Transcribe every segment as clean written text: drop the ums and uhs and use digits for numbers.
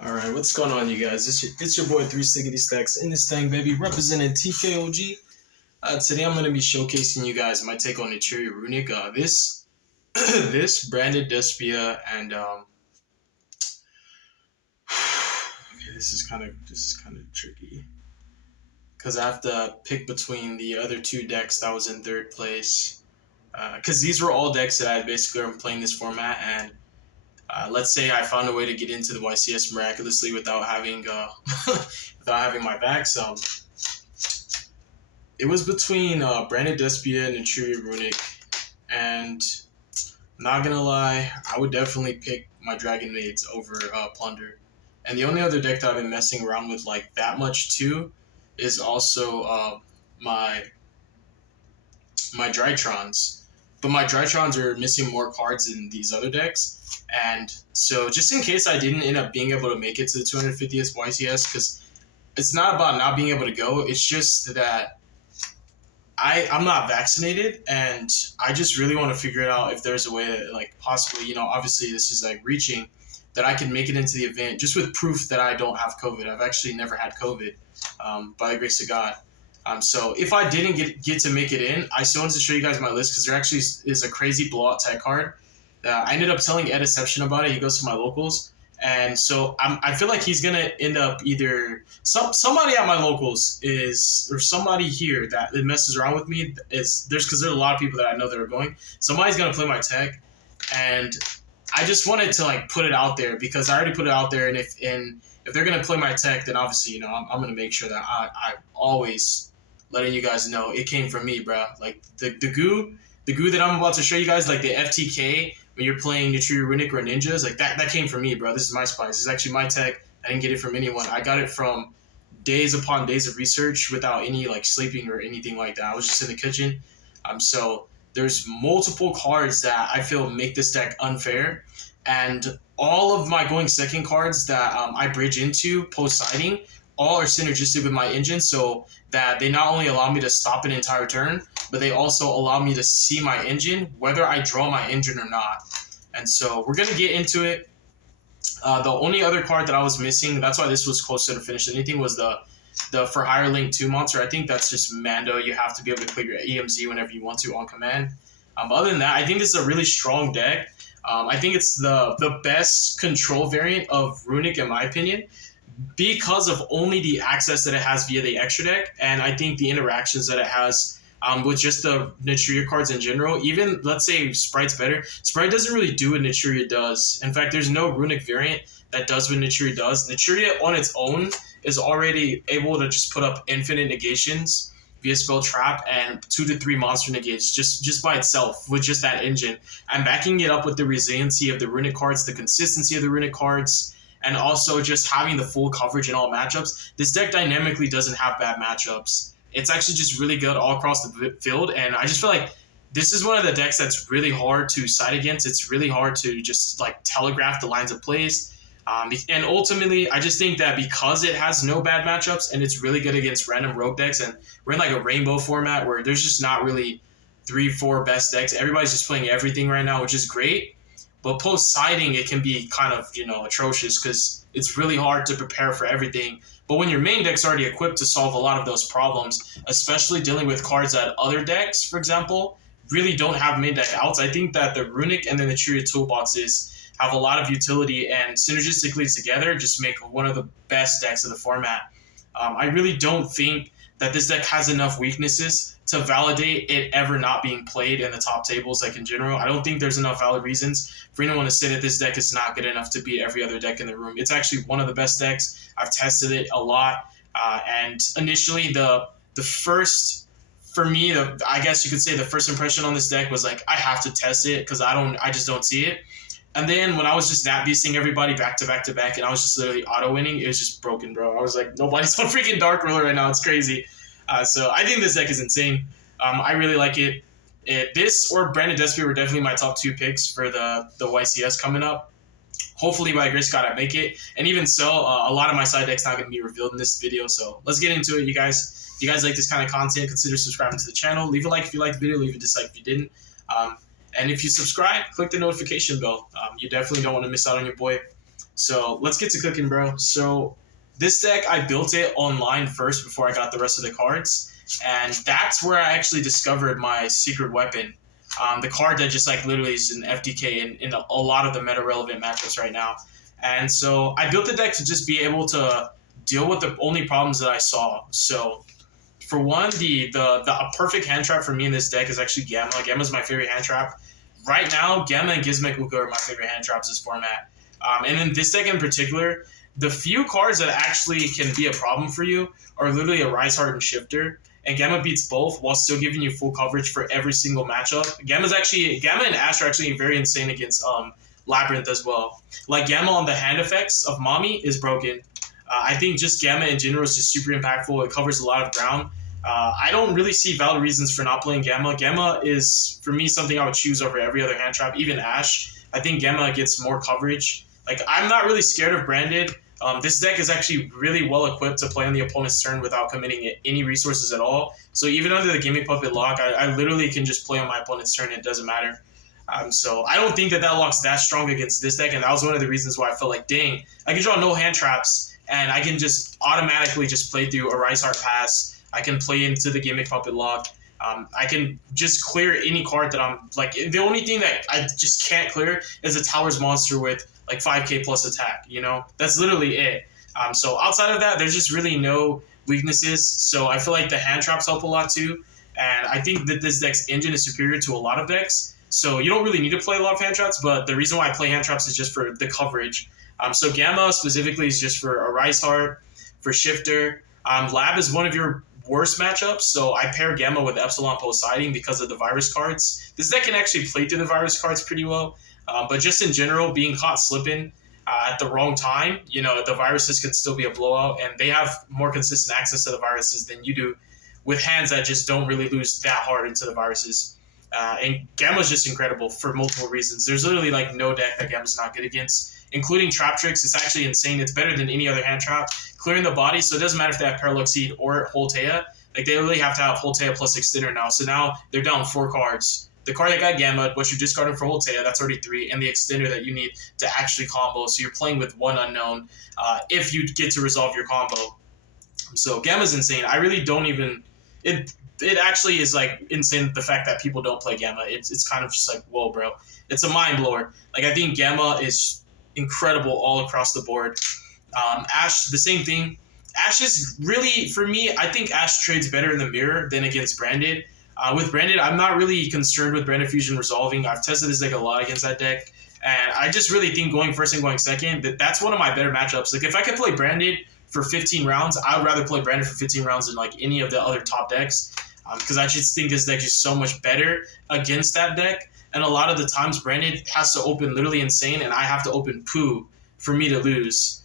All right, what's going on, you guys? It's your boy 360 Stacks in this thing, baby, representing TKOG. Today I'm going to be showcasing you guys my take on Naturia Runick. This this branded Despia and okay, this is kind of tricky because I have to pick between the other two decks that was in third place. Because these were all decks that I basically am playing this format, and let's say I found a way to get into the YCS miraculously without having without having my backs. It was between Branded Despia and Naturia Runick, and not gonna lie, I would definitely pick my Dragon Maids over Plunder. And the only other deck that I've been messing around with like that much too is also my Drytrons. But my Drytrons are missing more cards than these other decks. And so just in case I didn't end up being able to make it to the 250th YCS, because it's not about not being able to go, it's just that I'm not vaccinated, and I just really want to figure it out if there's a way that, like, possibly, obviously this is like reaching, that I can make it into the event just with proof that I don't have COVID. I've actually never had COVID, by the grace of God. So if I didn't get to make it in, I still wanted to show you guys my list because there actually is a crazy blowout tech card. I ended up telling Ed Deception about it. He goes to my locals. And so I feel like he's gonna end up either somebody at my locals or somebody here that messes around with me because there's a lot of people that I know that are going. Somebody's gonna play my tech, and I just wanted to like put it out there because I already put it out there, and if they're gonna play my tech, then obviously I'm gonna make sure that I always letting you guys know it came from me, bro. Like the goo that I'm about to show you guys, like the FTK. When you're playing Naturia Runick or Ninjas, like that came from me, bro. This is my spice. This is actually my tech. I didn't get it from anyone. I got it from days upon days of research without any like sleeping or anything like that. I was just in the kitchen. So there's multiple cards that I feel make this deck unfair, and all of my going second cards that I bridge into post siding all are synergistic with my engine, so that they not only allow me to stop an entire turn, but they also allow me to see my engine, whether I draw my engine or not. And so we're going to get into it. The only other card that I was missing, that's why this was closer to finish than anything, was the For Hire Link 2 monster. I think that's just Mando. You have to be able to click your EMZ whenever you want to on command. Other than that, I think this is a really strong deck. I think it's the best control variant of Runick, in my opinion, because of only the access that it has via the extra deck, and I think the interactions that it has with just the Naturia cards in general. Even, let's say, Sprite's better. Sprite doesn't really do what Naturia does. In fact, there's no Runick variant that does what Naturia does. Naturia on its own is already able to just put up infinite negations via spell trap and 2 to 3 monster negates just by itself with just that engine. I'm backing it up with the resiliency of the Runick cards, the consistency of the Runick cards, and also just having the full coverage in all matchups. This deck dynamically doesn't have bad matchups. It's actually just really good all across the field, and I just feel like this is one of the decks that's really hard to side against. It's really hard to just like telegraph the lines of plays. And ultimately, I just think that because it has no bad matchups and it's really good against random rogue decks, and we're in like a rainbow format where there's just not really 3-4 best decks. Everybody's just playing everything right now, which is great. But post-siding, it can be kind of, atrocious because it's really hard to prepare for everything. But when your main deck's already equipped to solve a lot of those problems, especially dealing with cards that other decks, for example, really don't have main deck outs, I think that the Runick and the Naturia toolboxes have a lot of utility, and synergistically together just make one of the best decks of the format. I really don't think that this deck has enough weaknesses to validate it ever not being played in the top tables, like in general. I don't think there's enough valid reasons for anyone to say that this deck is not good enough to beat every other deck in the room. It's actually one of the best decks. I've tested it a lot, and initially the first, for me, I guess you could say the first impression on this deck was like, I have to test it because I just don't see it. And then when I was just nat beasting everybody back to back to back, and I was just literally auto winning, it was just broken, bro. I was like, nobody's on freaking Dark Ruler right now. It's crazy. So I think this deck is insane. I really like it. This or Branded Despia were definitely my top 2 picks for the YCS coming up. Hopefully, by grace of God, I make it. And even so, a lot of my side deck's not going to be revealed in this video. So let's get into it, you guys. If you guys like this kind of content, consider subscribing to the channel. Leave a like if you liked the video. Leave a dislike if you didn't. And if you subscribe, click the notification bell. You definitely don't want to miss out on your boy. So let's get to cooking, bro. So this deck, I built it online first before I got the rest of the cards, and that's where I actually discovered my secret weapon. The card that just like literally is an FDK in a lot of the meta relevant matchups right now. And so I built the deck to just be able to deal with the only problems that I saw. So for one, the perfect hand trap for me in this deck is actually Gamma. Gamma's my favorite hand trap. Right now, Gamma and Gizmek Uka are my favorite hand traps this format. And in this deck in particular, the few cards that actually can be a problem for you are literally a Rise Heart and Shifter. And Gamma beats both while still giving you full coverage for every single matchup. Gamma and Ash are actually very insane against Labyrinth as well. Like Gamma on the hand effects of Mommy is broken. I think just Gamma in general is just super impactful. It covers a lot of ground. I don't really see valid reasons for not playing Gamma. Gamma is, for me, something I would choose over every other hand trap, even Ash. I think Gamma gets more coverage. Like, I'm not really scared of Branded. This deck is actually really well equipped to play on the opponent's turn without committing any resources at all. So even under the Gimmick Puppet lock, I literally can just play on my opponent's turn. It doesn't matter. So I don't think that lock's that strong against this deck, and that was one of the reasons why I felt like, dang, I can draw no hand traps, and I can just automatically just play through a Rise Heart pass. I can play into the Gimmick Puppet lock. I can just clear any card that I'm like. The only thing that I just can't clear is a Towers monster with like 5k plus attack. You know, that's literally it. So outside of that, there's just really no weaknesses. So I feel like the hand traps help a lot too, and I think that this deck's engine is superior to a lot of decks. So you don't really need to play a lot of hand traps, but the reason why I play hand traps is just for the coverage. So Gamma specifically is just for a Rise Heart, for Shifter. Lab is one of your worst matchups, so I pair Gamma with Epsilon Poseidon because of the virus cards. This deck can actually play through the virus cards pretty well, but just in general, being caught slipping at the wrong time, you know, the viruses can still be a blowout, and they have more consistent access to the viruses than you do with hands that just don't really lose that hard into the viruses. And Gamma's just incredible for multiple reasons. There's literally like no deck that Gamma's not good against, including Trap Tricks. It's actually insane. It's better than any other hand trap. Clearing the body, so it doesn't matter if they have Parallax Seed or Holtea. Like, they literally have to have Holtea plus Extender now. So now they're down 4 cards. The card that got Gamma, what you're discarding for Holtea, that's already 3, and the Extender that you need to actually combo. So you're playing with 1 unknown if you get to resolve your combo. So Gamma's insane. I really don't even... It actually is like insane, the fact that people don't play Gamma. It's kind of just like, whoa, bro. It's a mind blower. Like, I think Gamma is incredible all across the board. Ash, the same thing. Ash is really, for me, I think Ash trades better in the mirror than against Branded. With Branded, I'm not really concerned with Branded Fusion resolving. I've tested this deck a lot against that deck, and I just really think going first and going second, that's one of my better matchups. Like, if I could play Branded for 15 rounds, I would rather play Branded for 15 rounds than like any of the other top decks, because I just think this deck is so much better against that deck. And a lot of the times, Branded has to open literally insane, and I have to open poo for me to lose.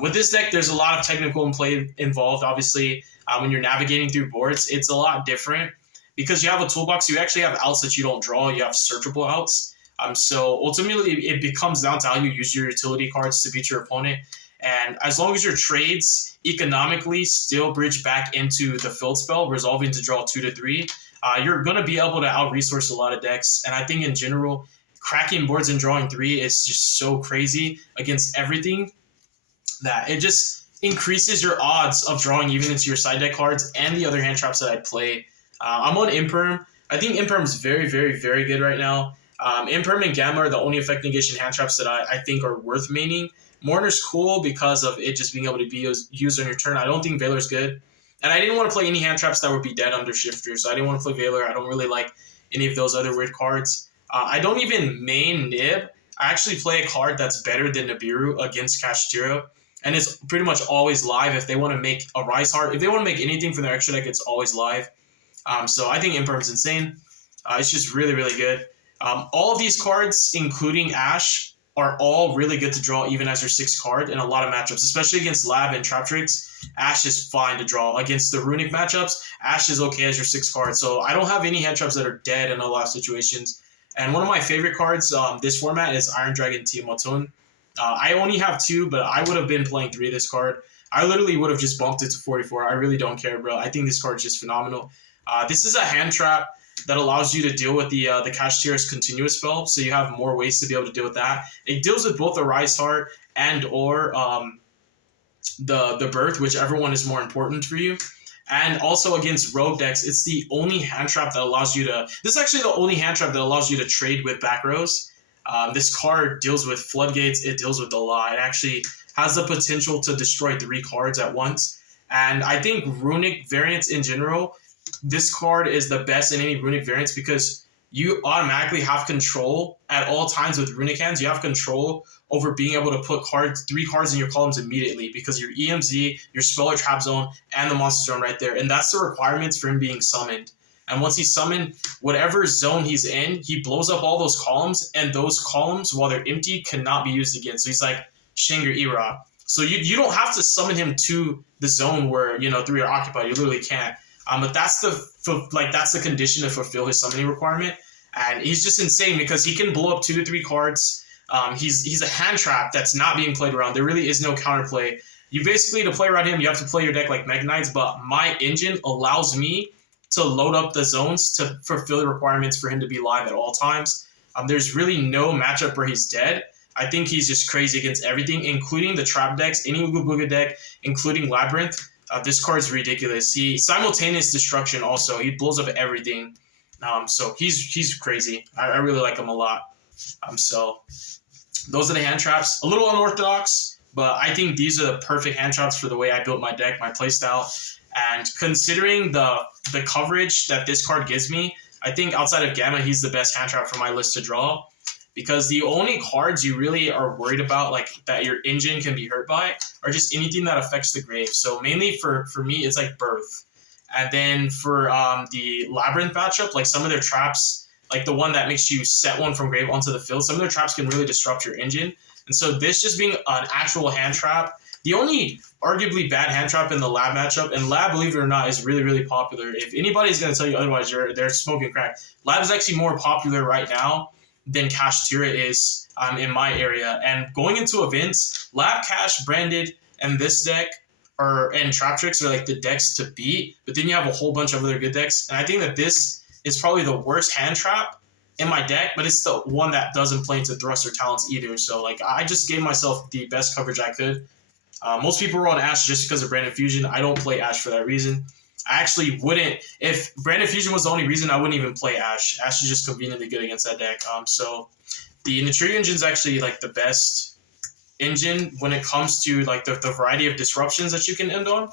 With this deck, there's a lot of technical play involved. Obviously, when you're navigating through boards, it's a lot different because you have a toolbox. You actually have outs that you don't draw. You have searchable outs. So ultimately, it becomes down to how you use your utility cards to beat your opponent. And as long as your trades economically still bridge back into the field spell, resolving to draw 2 to 3, you're going to be able to out-resource a lot of decks. And I think in general, cracking boards and drawing 3 is just so crazy against everything that it just increases your odds of drawing even into your side deck cards and the other hand traps that I play. I'm on Imperm. I think Imperm is very, very, very good right now. Imperm and Gamma are the only effect negation hand traps that I think are worth maining. Mourner's cool because of it just being able to be used on your turn. I don't think Valor's good. And I didn't want to play any hand traps that would be dead under Shifter, so I didn't want to play Valor. I don't really like any of those other weird cards. I don't even main Nib. I actually play a card that's better than Nibiru against Kashtira, and it's pretty much always live if they want to make a Rise Heart. If they want to make anything from their extra deck, it's always live. So I think Imperm's insane. It's just really, really good. All of these cards, including Ash, are all really good to draw even as your 6th card in a lot of matchups, especially against Lab and Trap Tricks. Ash is fine to draw. Against the Runick matchups, Ash is okay as your 6th card. So I don't have any hand traps that are dead in a lot of situations. And one of my favorite cards this format is Iron Dragon Tiamatun. I only have 2, but I would have been playing 3 of this card. I literally would have just bumped it to 44. I really don't care, bro. I think this card is just phenomenal. This is a hand trap that allows you to deal with the Kashtira's continuous spell, so you have more ways to be able to deal with that. It deals with both the Rise Heart and or the birth, whichever one is more important for you. And also against rogue decks, it's the only hand trap that allows you to. This is actually the only hand trap that allows you to trade with back rows. This card deals with floodgates. It deals with the law. It actually has the potential to destroy 3 cards at once. And I think Runick variants in general, this card is the best in any Runick variants because you automatically have control at all times with Runick hands. You have control over being able to put 3 cards in your columns immediately because your EMZ, your Spell or Trap Zone, and the Monster Zone right there. And that's the requirements for him being summoned. And once he's summoned, whatever zone he's in, he blows up all those columns, and those columns, while they're empty, cannot be used again. So he's like Shanger Era. So you don't have to summon him to the zone where, 3 are occupied. You literally can't. But that's the condition to fulfill his summoning requirement. And he's just insane because he can blow up 2 to 3 cards. He's a hand trap that's not being played around. There really is no counterplay. You basically, to play around him, you have to play your deck like Mega Knights, but my engine allows me to load up the zones to fulfill the requirements for him to be live at all times. There's really no matchup where he's dead. I think he's just crazy against everything, including the trap decks, any Ooga Booga deck, including Labyrinth. This card's ridiculous. He simultaneous destruction also. He blows up everything. So he's crazy. I really like him a lot. So those are the hand traps. A little unorthodox, but I think these are the perfect hand traps for the way I built my deck, my playstyle. And considering the coverage that this card gives me, I think outside of Gamma, he's the best hand trap for my list to draw. Because the only cards you really are worried about, like that your engine can be hurt by, are just anything that affects the grave. So mainly for me, it's like Birth. And then for the Labyrinth matchup, like some of their traps, like the one that makes you set one from grave onto the field, some of their traps can really disrupt your engine. And so this just being an actual hand trap, the only arguably bad hand trap in the Lab matchup, and Lab, believe it or not, is really, really popular. If anybody's going to tell you otherwise, they're smoking crack. Lab is actually more popular right now than Cash Tira is in my area. And going into events, Lab, Cash, Branded, and this deck and Trap Tricks are like the decks to beat, but then you have a whole bunch of other good decks. And I think that this is probably the worst hand trap in my deck, but it's the one that doesn't play into Thrust or Talents either. So like I just gave myself the best coverage I could. Most people were on Ash just because of Branded Fusion. I don't play Ash for that reason. I actually wouldn't. If Branded Fusion was the only reason, I wouldn't even play Ash. Ash is just conveniently good against that deck. So the Naturia engine is actually like the best engine when it comes to like the variety of disruptions that you can end on.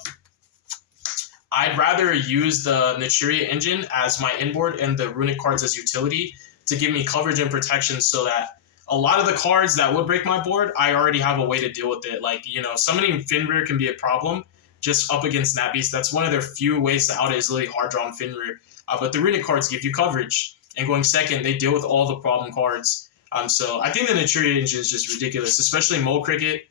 I'd rather use the Naturia engine as my inboard and the Runick cards as utility to give me coverage and protection so that a lot of the cards that would break my board, I already have a way to deal with it. Like, summoning Fenrir can be a problem just up against Nat Beast. That's one of their few ways to out it is really hard drawn Fenrir. But the Runick cards give you coverage. And going second, they deal with all the problem cards. So I think the Naturia engine is just ridiculous, especially Mole Cricket.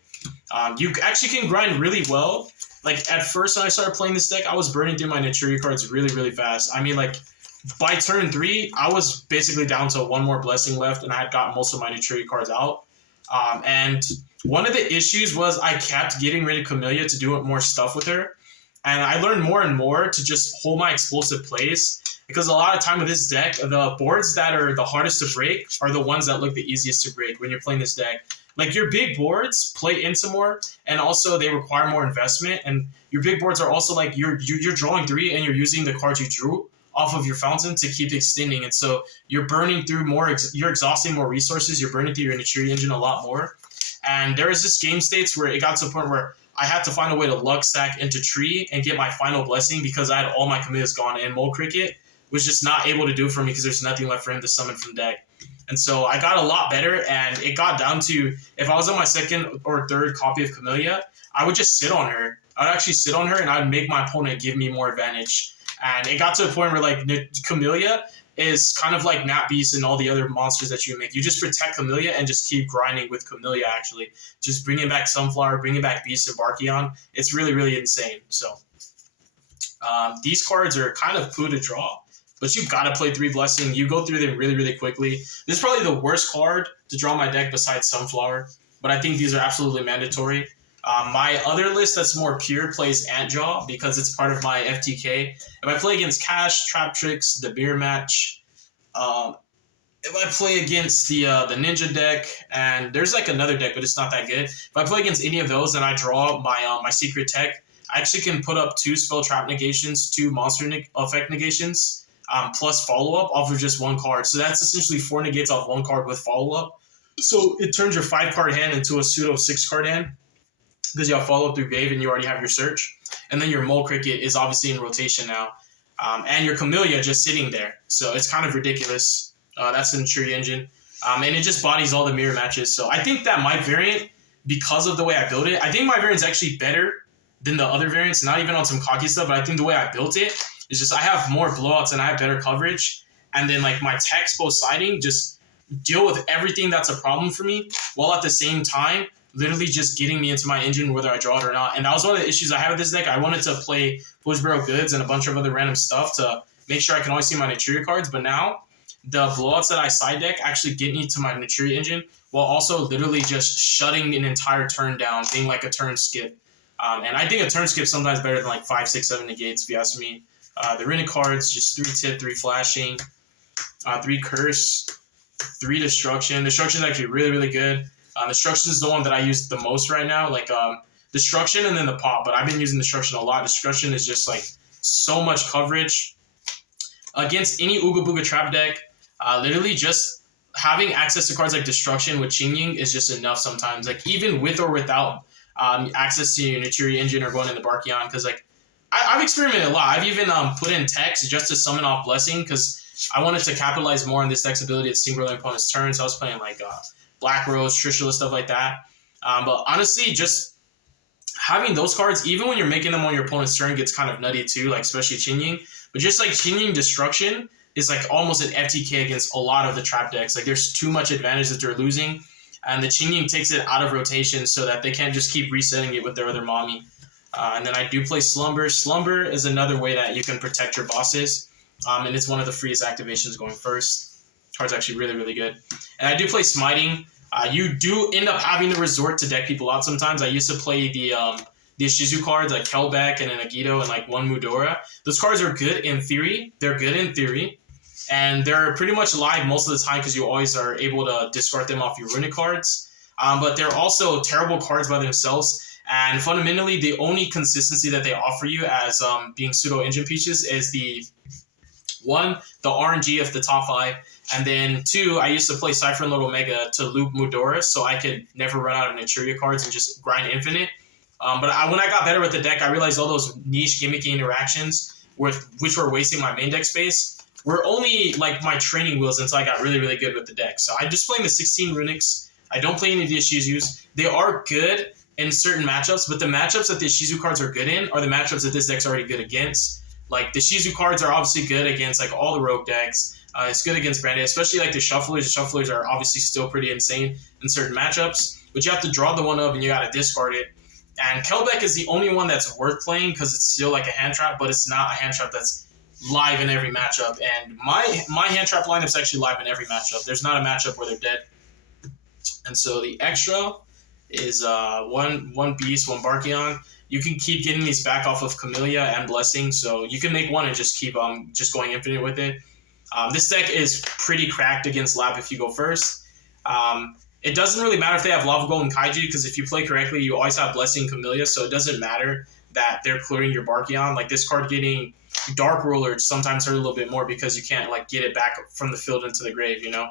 You actually can grind really well. Like, at first when I started playing this deck, I was burning through my Naturia cards really, really fast. I mean, like, by turn 3, I was basically down to one more blessing left, and I had gotten most of my Naturia cards out. And one of the issues was I kept getting rid of Camellia to do more stuff with her. And I learned more and more to just hold my explosive plays. Because a lot of time with this deck, the boards that are the hardest to break are the ones that look the easiest to break when you're playing this deck. Like, your big boards play into more, and also they require more investment. And your big boards are also like you're drawing 3 and you're using the cards you drew off of your fountain to keep extending. And so you're burning through more, you're exhausting more resources, you're burning through your Naturia engine a lot more. And there was this game states where it got to a point where I had to find a way to luck stack into tree and get my final blessing because I had all my Camellias gone, and Mole Cricket was just not able to do it for me because there's nothing left for him to summon from deck. And so I got a lot better, and it got down to, if I was on my second or third copy of Camellia, I would just sit on her. I would actually sit on her, and I would make my opponent give me more advantage. And it got to a point where, like, Camellia is kind of like Nat Beast and all the other monsters that you make. You just protect Camellia and just keep grinding with Camellia, actually. Just bringing back Sunflower, bringing back Beast and Barkion. It's really, really insane. So these cards are kind of poo to draw. But you've got to play 3 Blessing. You go through them really, really quickly. This is probably the worst card to draw my deck besides Sunflower. But I think these are absolutely mandatory. My other list that's more pure plays Antjaw because it's part of my FTK. If I play against Cash, Trap Tricks, the Beer Match, if I play against the ninja deck, and there's like another deck, but it's not that good. If I play against any of those and I draw my secret tech, I actually can put up 2 spell trap negations, 2 monster effect negations, plus follow up off of just 1 card. So that's essentially 4 negates off 1 card with follow up. So it turns your 5 card hand into a pseudo 6 card hand because you have follow up through Grave and you already have your search. And then your Mole Cricket is obviously in rotation now, and your Camellia just sitting there. So it's kind of ridiculous. That's the Naturia engine. And it just bodies all the mirror matches. So I think that my variant, because of the way I built it, I think my variant's actually better than the other variants, not even on some cocky stuff, but I think the way I built it is just I have more blowouts and I have better coverage. And then like my TECHS both siding just deal with everything that's a problem for me, while at the same time literally just getting me into my engine whether I draw it or not. And that was one of the issues I had with this deck. I wanted to play Bush Barrel Goods and a bunch of other random stuff to make sure I can always see my Naturia cards, but now the blowouts that I side deck actually get me to my Naturia engine while also literally just shutting an entire turn down, being like a turn skip. And I think a turn skip sometimes better than like 5, 6, 7 negates, if you ask me. The Runick cards, just 3 tip, 3 flashing, 3 curse, 3 destruction. Destruction is actually really, really good. Destruction is the one that I use the most right now. Like destruction and then the pop, but I've been using destruction a lot. Destruction is just like so much coverage against any Ooga Booga trap deck. Literally just having access to cards like destruction with Qingying is just enough sometimes. Like even with or without access to your Naturia engine or going in the Barkion, because like I've experimented a lot. I've even put in TECHS just to summon off Blessing because I wanted to capitalize more on this deck's ability to sync rolling opponent's turn. So I was playing like Black Rose, Trishula, stuff like that. But honestly, just having those cards, even when you're making them on your opponent's turn, gets kind of nutty too, like especially Qingying. But just like Qingying Destruction is like almost an FTK against a lot of the trap decks. Like there's too much advantage that they're losing, and the Qingying takes it out of rotation so that they can't just keep resetting it with their other mommy. And then I do play Slumber. Slumber is another way that you can protect your bosses, and it's one of the freest activations going first. Card's actually really, really good. And I do play Smiting. You do end up having to resort to deck people out sometimes. I used to play the Shizu cards like Kelbeck and an Agito and like one Mudora. Those cards are good in theory. They're good in theory. And they're pretty much live most of the time because you always are able to discard them off your Runick cards. But they're also terrible cards by themselves. And fundamentally, the only consistency that they offer you as being pseudo engine pieces is the RNG of the top 5. And then 2, I used to play Cypher and Little Omega to loop Mudora so I could never run out of Naturia cards and just grind infinite. But when I got better with the deck, I realized all those niche gimmicky interactions which were wasting my main deck space were only like my training wheels until I got really, really good with the deck. So I'm just playing the 16 Runicks. I don't play any of the Ishizus. They are good in certain matchups, but the matchups that the Ishizu cards are good in are the matchups that this deck's already good against. Like the Shizu cards are obviously good against like all the rogue decks. It's good against Branded, especially like the Shufflers. The Shufflers are obviously still pretty insane in certain matchups, but you have to draw the one of and you got to discard it. And Kelbeck is the only one that's worth playing because it's still like a hand trap, but it's not a hand trap that's live in every matchup. And my hand trap lineup's actually live in every matchup. There's not a matchup where they're dead. And so the extra is one Beast, 1 Barkion. You can keep getting these back off of Camellia and Blessing, so you can make one and just keep just going infinite with it. This deck is pretty cracked against Lab if you go first. It doesn't really matter if they have Lava Golem Kaiju, because if you play correctly, you always have Blessing Camellia, so it doesn't matter that they're clearing your Barkion. Like this card getting Dark Ruler sometimes hurt a little bit more because you can't like get it back from the field into the grave, you know?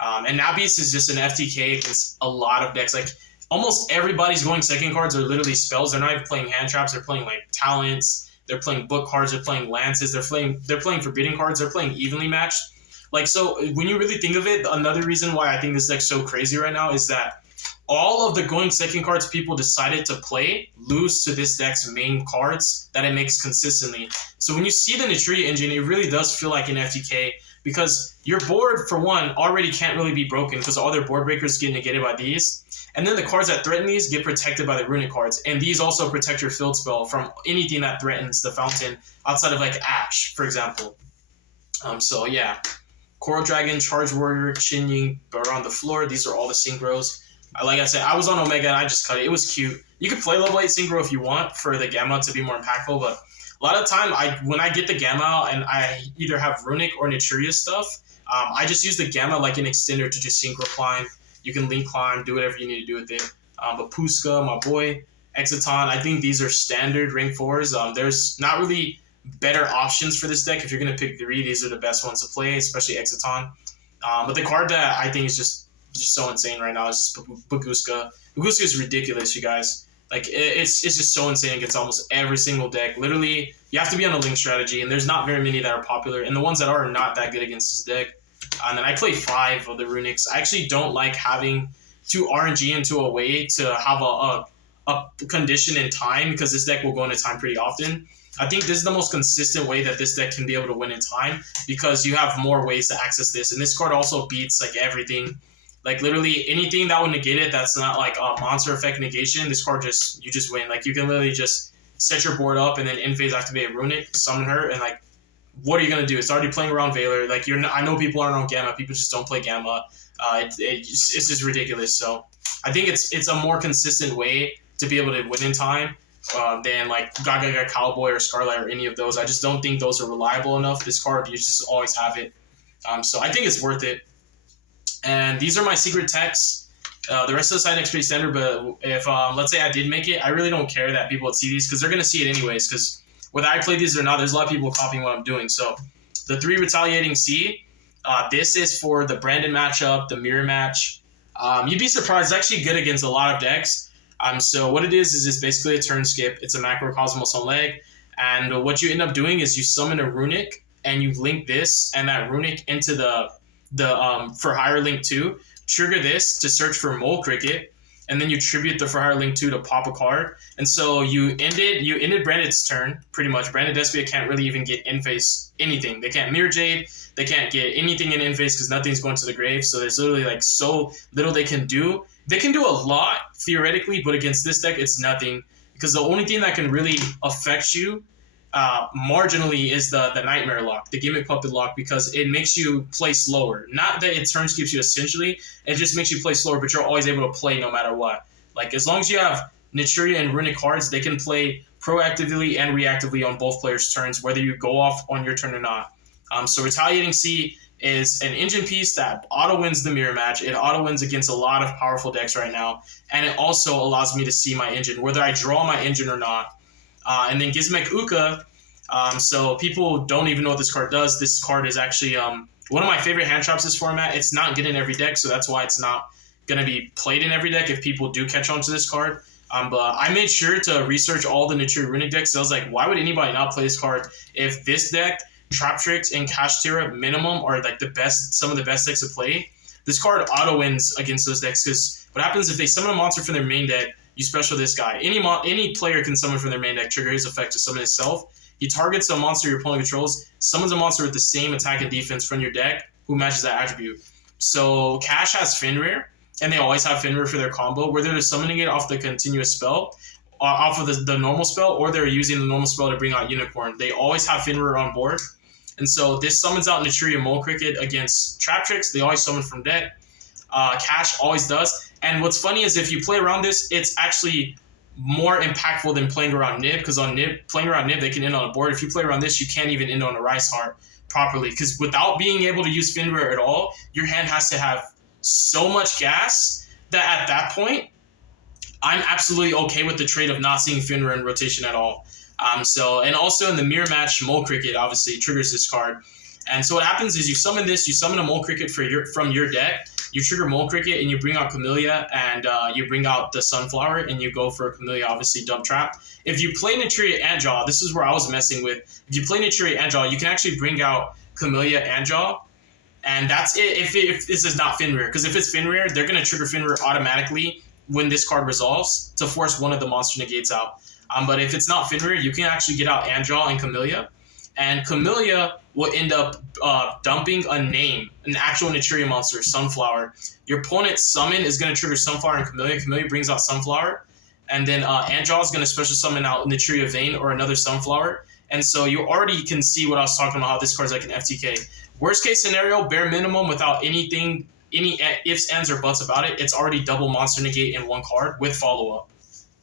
And now Beast is just an FTK against a lot of decks. Like almost everybody's going second cards are literally spells. They're not even playing hand traps. They're playing like talents. They're playing book cards. They're playing lances. They're playing forbidden cards. They're playing evenly matched. Like, so when you really think of it, another reason why I think this deck's so crazy right now is that all of the going second cards people decided to play lose to this deck's main cards that it makes consistently. So when you see the Naturia engine, it really does feel like an FTK because your board, for one, already can't really be broken because all their board breakers get negated by these. And then the cards that threaten these get protected by the Runick cards. And these also protect your field spell from anything that threatens the fountain outside of like Ash, for example. So yeah, Coral Dragon, Charge Warrior, Qingying are on the floor. These are all the synchros. Like I said, I was on Omega and I just cut it. It was cute. You could play level 8 synchro if you want for the Gamma to be more impactful, but a lot of time when I get the Gamma and I either have Runick or Naturia stuff, I just use the Gamma like an extender to just synchro climb. You can link climb, do whatever you need to do with it. But Puska, my boy, Exciton, I think these are standard rank 4s. There's not really better options for this deck. If you're going to pick 3, these are the best ones to play, especially Exciton. But the card that I think is just so insane right now is just Baguska. Baguska is ridiculous, you guys. Like, it's just so insane against almost every single deck. Literally, you have to be on a link strategy, and there's not very many that are popular. And the ones that are not that good against this deck. And then I play 5 of the Runicks. I actually don't like having to RNG into a way to have a condition in time, because this deck will go into time pretty often. I think this is the most consistent way that this deck can be able to win in time, because you have more ways to access this. And this card also beats like everything. Like literally anything that would negate it that's not like a monster effect negation, this card you just win. Like you can literally just set your board up and then in phase activate Runick, summon her, and like what are you gonna do? It's already playing around Valor. Like I know people aren't on Gamma. People just don't play Gamma. It's just ridiculous. So I think it's a more consistent way to be able to win in time than like Gaga Cowboy or Scarlet or any of those. I just don't think those are reliable enough. This card, you just always have it. So I think it's worth it. And these are my secret TECHS. The rest of the side deck's pretty standard, but if let's say I did make it, I really don't care that people would see these, because they're going to see it anyways, because whether I play these or not, there's a lot of people copying what I'm doing. So the 3 Retaliating C, this is for the Brandon matchup, the mirror match. You'd be surprised, it's actually good against a lot of decks. So what it is it's basically a turn skip. It's a Macrocosmos on leg, and what you end up doing is you summon a Runick, and you link this and that Runick into the For Hire Link 2, trigger this to search for Mole Cricket, and then you tribute the For Hire Link 2 to pop a card. And so you ended Branded's turn, pretty much. Branded Despia can't really even get in-face anything. They can't Mirror Jade, they can't get anything in in-face because nothing's going to the grave, so there's literally like so little they can do. They can do a lot, theoretically, but against this deck, it's nothing. Because the only thing that can really affect you marginally is the Nightmare Lock, the Gimmick Puppet Lock, because it makes you play slower. Not that it turn skips you essentially, it just makes you play slower, but you're always able to play no matter what. Like, as long as you have Naturia and Runick cards, they can play proactively and reactively on both players' turns, whether you go off on your turn or not. So Retaliating C is an engine piece that auto-wins the mirror match. It auto-wins against a lot of powerful decks right now, and it also allows me to see my engine, whether I draw my engine or not. And then Gizmek Uka, so people don't even know what this card does. This card is actually one of my favorite hand traps this format. It's not good in every deck, so that's why it's not going to be played in every deck if people do catch on to this card. But I made sure to research all the Naturia Runick decks. So I was like, why would anybody not play this card if this deck, Trap Tricks, and Kashtira minimum are like some of the best decks to play? This card auto wins against those decks, because what happens if they summon a monster from their main deck, you special this guy. Any player can summon from their main deck, trigger his effect to summon itself. He targets a monster your opponent controls, summons a monster with the same attack and defense from your deck who matches that attribute. So Cash has Fenrir, and they always have Fenrir for their combo, where they're summoning it off the continuous spell, off of the normal spell, or they're using the normal spell to bring out Unicorn. They always have Fenrir on board. And so this summons out Naturia Mole Cricket against Trap Tricks. They always summon from deck. Cash always does. And what's funny is if you play around this, it's actually more impactful than playing around Nib, because on Nib, playing around Nib, they can end on a board. If you play around this, you can't even end on a Rice Heart properly, because without being able to use Fenrir at all, your hand has to have so much gas that at that point, I'm absolutely okay with the trade of not seeing Fenrir in rotation at all. And also in the mirror match, Mole Cricket obviously triggers this card. And so what happens is you summon this, you summon a Mole Cricket from your deck, you trigger Mole Cricket, and you bring out Camellia, and you bring out the Sunflower, and you go for a Camellia, obviously Dump Trap. If you play Naturia Antjaw, this is where I was messing with. If you play Naturia Antjaw, you can actually bring out Camellia Antjaw, and that's it if this is not Fenrir. Because if it's Fenrir, they're going to trigger Fenrir automatically when this card resolves to force one of the monster negates out. But if it's not Fenrir, you can actually get out Antjaw and Camellia. And Camellia will end up dumping a name, an actual Naturia monster, Sunflower. Your opponent's summon is going to trigger Sunflower and Camellia. Camellia brings out Sunflower. And then Antjaw is going to special summon out Naturia Vein or another Sunflower. And so you already can see what I was talking about, how this card's like an FTK. Worst case scenario, bare minimum, without anything, any ifs, ands, or buts about it, it's already double monster negate in one card with follow-up.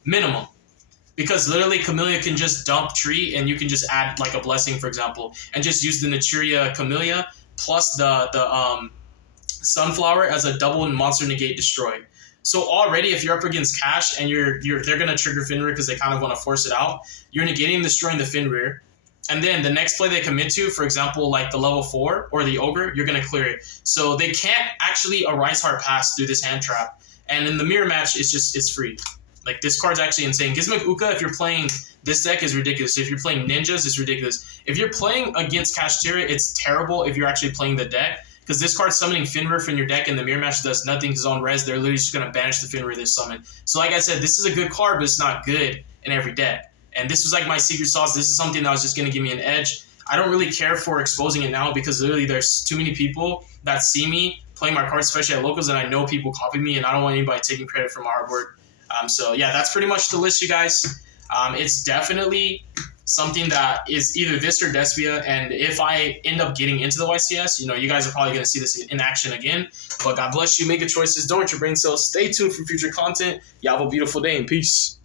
Minimum. Because literally Camellia can just dump tree, and you can just add like a blessing, for example, and just use the Naturia Camellia, plus the Sunflower as a double monster negate destroy. So already, if you're up against Cash and they're gonna trigger Fenrir because they kind of want to force it out, you're negating and destroying the Fenrir, and then the next play they commit to, for example, like the level 4 or the Ogre, you're gonna clear it. So they can't actually a Rise Heart pass through this hand trap. And in the mirror match, it's free. Like, this card's actually insane. Gizmic Uka, if you're playing this deck, is ridiculous. If you're playing Ninjas, it's ridiculous. If you're playing against Kashtira, it's terrible if you're actually playing the deck. Because this card summoning Fenrir from your deck in the mirror match does nothing to his own res. They're literally just going to banish the Fenrir they summon. So like I said, this is a good card, but it's not good in every deck. And this was like my secret sauce. This is something that was just going to give me an edge. I don't really care for exposing it now because literally there's too many people that see me playing my cards, especially at locals, and I know people copy me, and I don't want anybody taking credit for my artwork. So yeah, that's pretty much the list, you guys. It's definitely something that is either this or Despia, and if I end up getting into the YCS, you guys are probably going to see this in action again. But God bless you, make good choices, don't hurt your brain cells, stay tuned for future content. Y'all have a beautiful day, and peace.